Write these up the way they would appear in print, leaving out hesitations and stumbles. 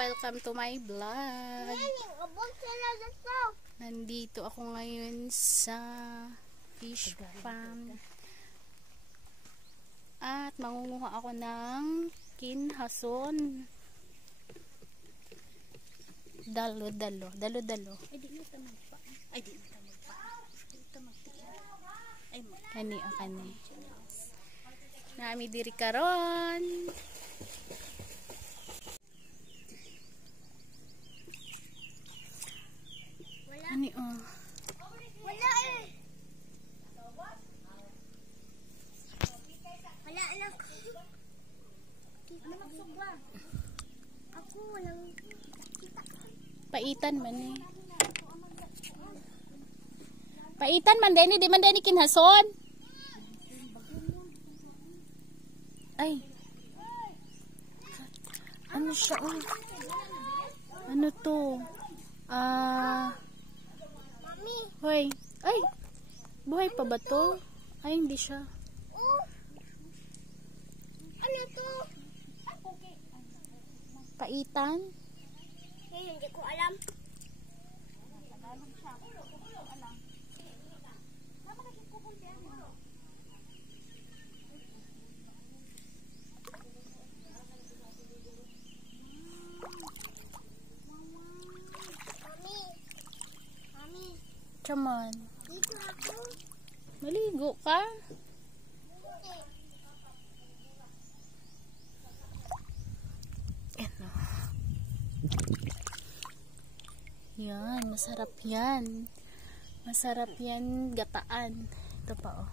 welcome to my vlog. Nandito ako ngayon sa fish pond at mangunguha ako ng kinhason. Dalo. Ay, di na magpa. Ay, kani. Nami diri karon. Ani Wala eh. Wala anak. Ako walang kita. Paitan man eh. Paitan man din, di man din kinhason. Ay. Ano siya? Ano to? Hoy. Ay. Buhay pa ba to? Ay, hindi siya. Ano to? Paitan? Hindi ko alam. Chaman. Dito ako. Maligo ka? Yan, masarap yan. Masarap yan gataan. Ito pa oh.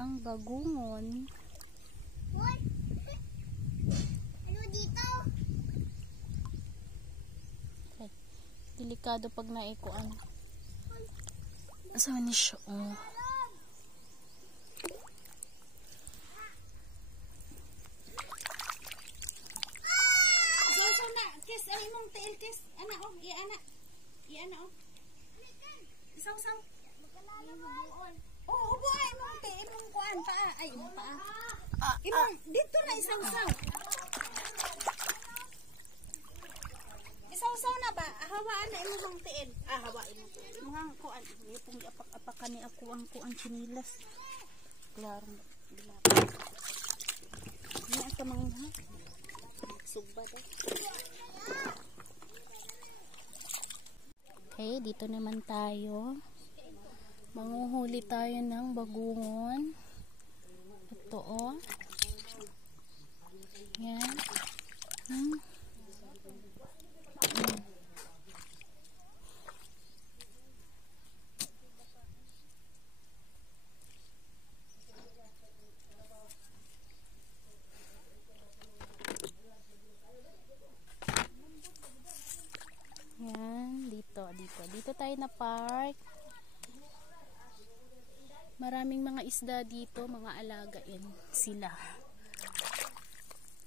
Ang bagungon. What? Ano dito? Okay. Delikado pag naikuan. Asawa ni siya oh. So na, kiss ay mong tail kiss. Ana oh, iana oh. Isaw. Oh, buhay mong tail mong kuan paa. Ay, mong paa. Imong dito na isaw. Isaw na ba? Hawaan na imong tail. Hawain mo. Imong kuan, ipong apak-apakan ni ako ang kuan chinilas. Klaro. Ni ata mga sugba daw. Okay, dito naman tayo. Manguhuli tayo ng bagungon. Ito oh. Yan. Dito tayo na park. Maraming mga isda dito, mga alagain sila.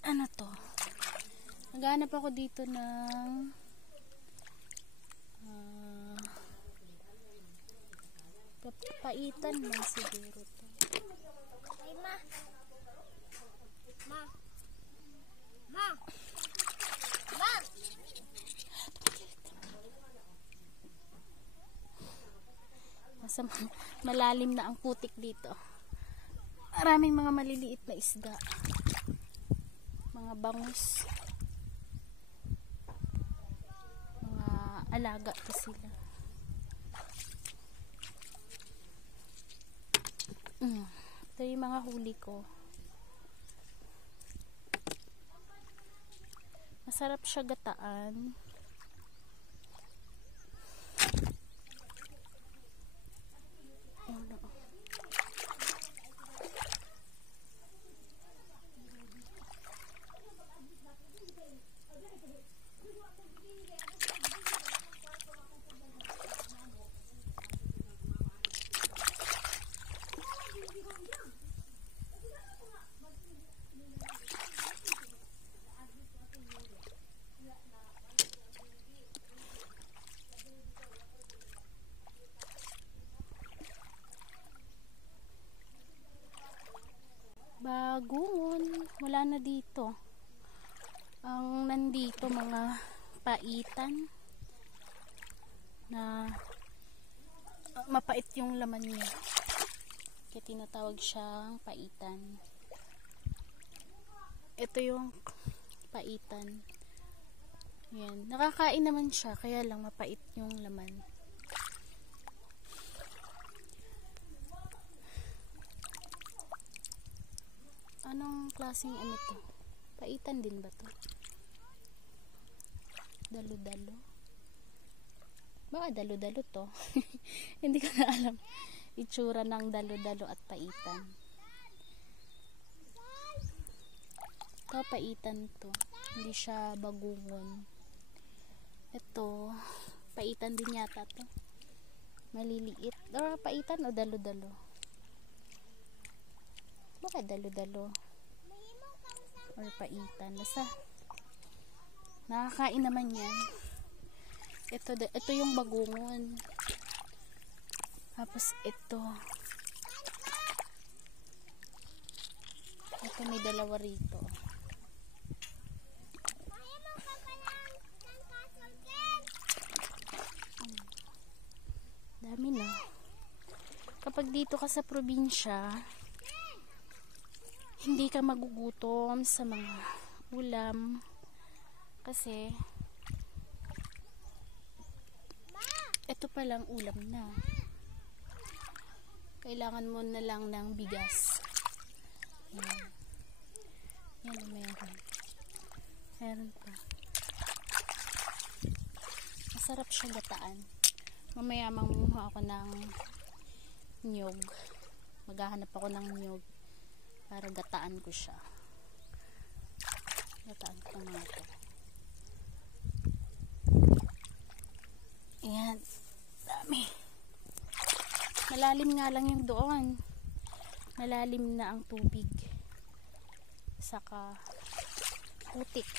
Ano to? Naghanap ako dito ng paitan lang siguro to. Ay, ma. Malalim na ang putik dito. Maraming mga maliliit na isda. Mga bangus. Mga alaga pa sila. Ito yung mga huli ko. Masarap siya gataan. bagungon. Wala na dito. Ang nandito mga paitan na mapait yung laman niya. Kaya tinatawag siyang paitan. Ito yung paitan. Yan. Nakakain naman siya, kaya lang mapait yung laman. Anong klaseng ano to? Paitan din ba to? Dalo-dalo? Baka dalo-dalo to. Hindi ko na alam itsura ng dalo-dalo at paitan. Ito, paitan to. Hindi siya bagungon. Ito, paitan din yata to. Maliliit. Or paitan o dalo-dalo? Baka dalo-dalo. Or paitan. Basta, nakakain naman yan. Ito yung bagungon. Tapos ito. Ito may dalawa rito. Dami na. Kapag dito ka sa probinsya, hindi ka magugutom sa mga ulam kasi ito palang ulam na. Kailangan mo na lang ng bigas. Yan. Yan, meron. Meron pa. Masarap siya gataan. Mamaya manguha ako ng niyog. Maghahanap ako ng niyog para gataan ko siya. Gataan ko ng mga ito. Ayan. Dami. Malalim nga lang yung doon. Malalim na ang tubig. Saka putik.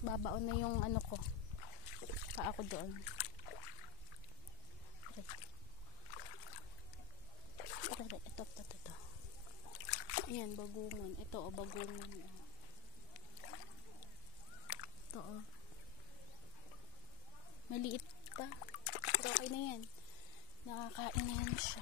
Babaon na yung ano ko. Paa ko doon. Ito. Ayan, bagungon. Ito o, bagungon. Ito o. Maliit pa. Pero okay na yan. Nakakain na yan siya.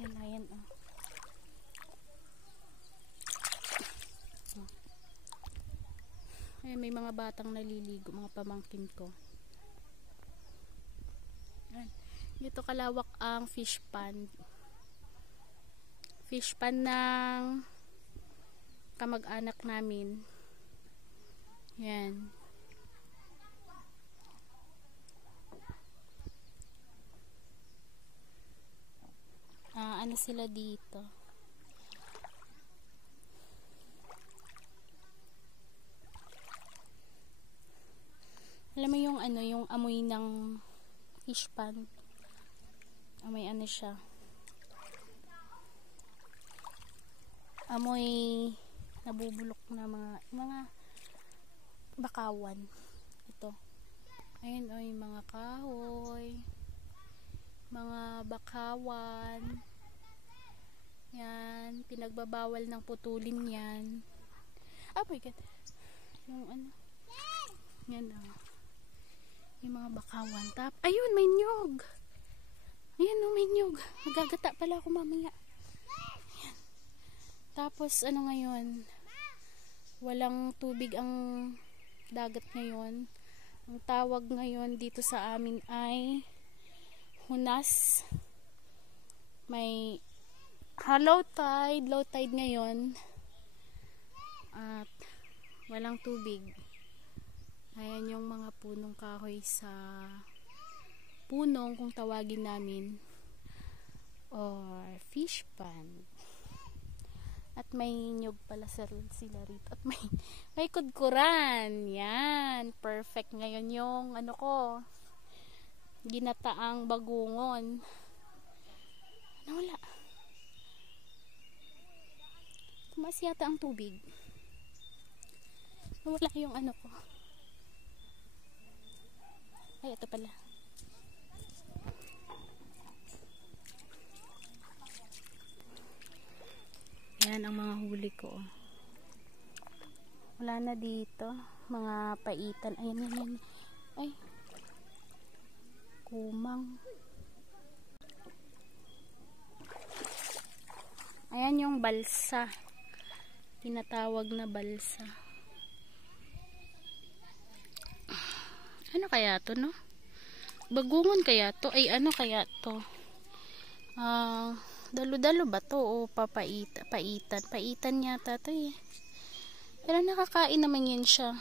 Ayan o. Ayan, may mga batang naliligo, mga pamangkin ko. Ayan. Dito kalawak ang fish pond. Fish pond ng kamag-anak namin. Yan. Ano sila dito? Alam mo yung ano, yung amoy ng fish pond. Amoy ano siya? Amoy nabubulok na mga bakawan. Ito. Ayun o, yung mga kahoy. Mga bakawan. Yan. Pinagbabawal ng putulin yan. Oh my God. Yung ano. Yan o. Yung mga bakawan. Ayun, may nyog. Ayan o, may nyog. Magagata pala ako mamaya. Ayan. Tapos, ano ngayon? Walang tubig ang dagat ngayon. Ang tawag ngayon dito sa amin ay Hunas. May low tide ngayon. At walang tubig. Ayan yung mga punong kahoy sa punong kung tawagin namin, or fish pond. At may nyug pala sila rito. At may kudkuran. Yan. Perfect ngayon yung ano ko. Ginataang bagungon. Nawala. Tumaas yata ang tubig. Nawala yung ano ko. Ay, ito pala. Yan ang mga huli ko. Wala na dito. Mga paitan. Ayan, yan. Ay. Kumang. Ayan yung balsa. Tinatawag na balsa. Ano kaya to, no? Bagungon kaya to? Ay, ano kaya to? Dalo-dalo ba to? O paitan? Paitan yata to eh. Pero nakakain naman yan siya.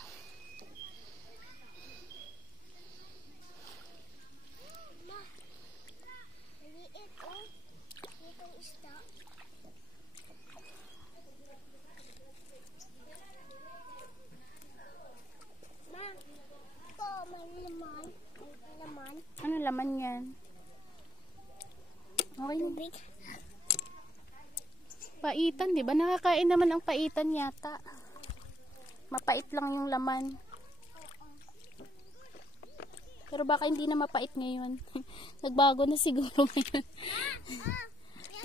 Ano laman yan? Okay. Paitan, di ba? Nakakain naman ang paitan yata. Mapait lang yung laman. Pero baka hindi na mapait ngayon. Nagbago na siguro ngayon.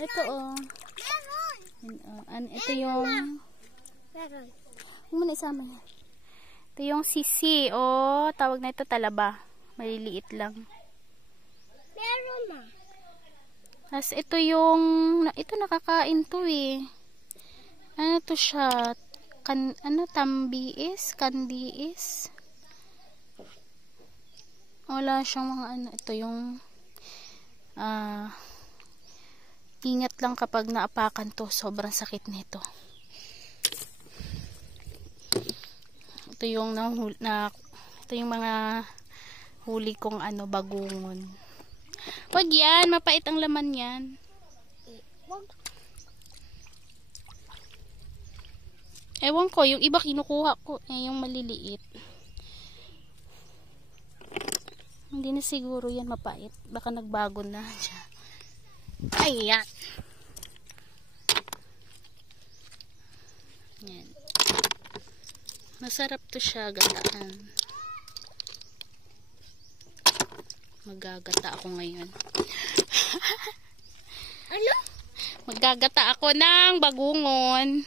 Ito oh. Ito yung huwag mo na isama yan. Ito yung sisi. Oh, tawag na ito talaba. Maliliit lang. Meron na. Tapos ito yung, ito nakakain to eh. Ano to siya? Tambiis? Kandiis? Wala siyang mga ano. Ito yung, ingat lang kapag naapakan to. Sobrang sakit nito. Ito yung, ito yung mga huli kong bagungon. Wag yan, mapait ang laman yan. Ewan ko, yung iba kinukuha ko, yung maliliit. Hindi na siguro yan mapait. Baka nagbago na siya. Ayan. Yan. Masarap to siya, gataan. Magagata ako ngayon. Ano? Magagata ako ng bagungon.